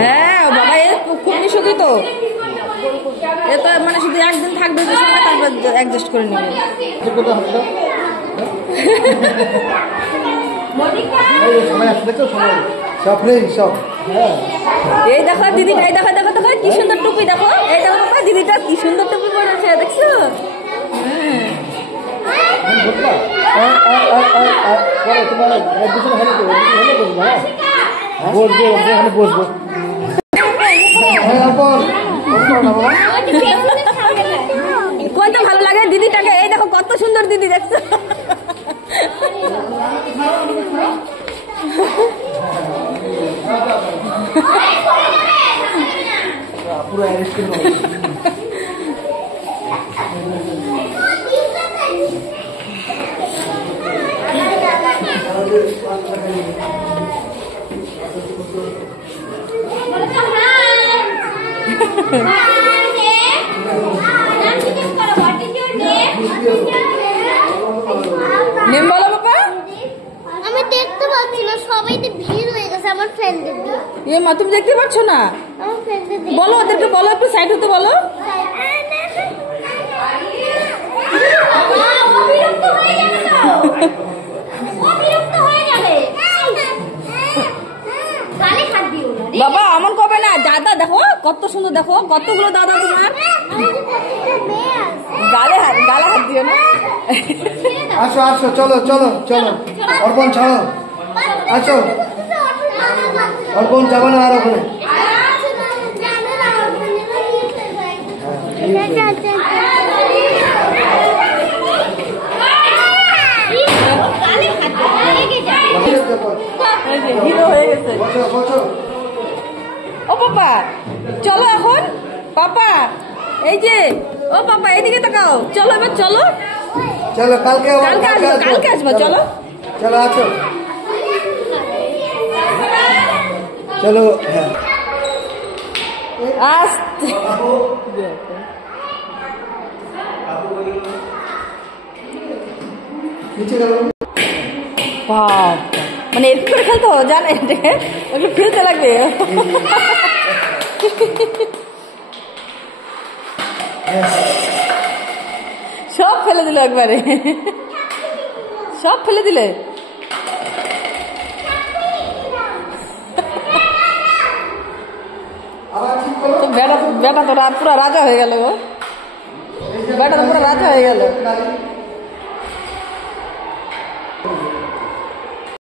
হ্যাঁ বাবা, এর খুব নিষেধই তো, এ তো মানে শুধু একদিন থাকবে তারপর অ্যাডজাস্ট করে নেবে। এই দেখো দিদিটা, এই দেখো দেখো দেখো কি সুন্দর টুপি, দেখো এই দেখো বাবা দিদিটা কি সুন্দর টুপি পরেছে, দেখছো? বসবো কত ভালো লাগে দিদিটাকে, এই দেখো কত সুন্দর দিদি, দেখছো? পুরো নেম বলো বাবা। আমি দেখতে পাচ্ছি না, সবাই তো ভিড় হয়ে গেছে আমার ফ্রেন্ডদের দিয়ে। এ মা তুমি দেখতে পাচ্ছ না? আমার ফ্রেন্ডদের দিয়ে বলো ওদেরকে, বলো একটু সাইড হতে বলো। অবিরক্ত হয়ে যাবে তো, অবিরক্ত হয়ে যাবে। গালে হাত দিও না বাবা আমন কবে না, দাদা দেখো কত সুন্দর, দেখো কতগুলো দাদা তোমার। গালে হাত দিও না। আসো আসো, চলো চলো চলো, অর্পণ ছাড়ো, আসো। অর্পণ যাবে না আর ওখানে। হিরো হয়ে গেছে। ও পাপা চলো এখন, পাপা এই যে, ও পাপা এইদিকে তাকাও, চলো এবার চলো। চলো কালকে কালকে আসবো, চলো চলো আসো, চলো। হ্যাঁ আসতে মানে এরকম করে খেলতে হবে, জানে ওগুলো ফেলতে লাগবে। সব ফেলে দিল একবারে, সব ফেলে দিলে। তো বেটা তো পুরো রাজা হয়ে গেল, বেটা তো পুরো রাজা হয়ে গেল।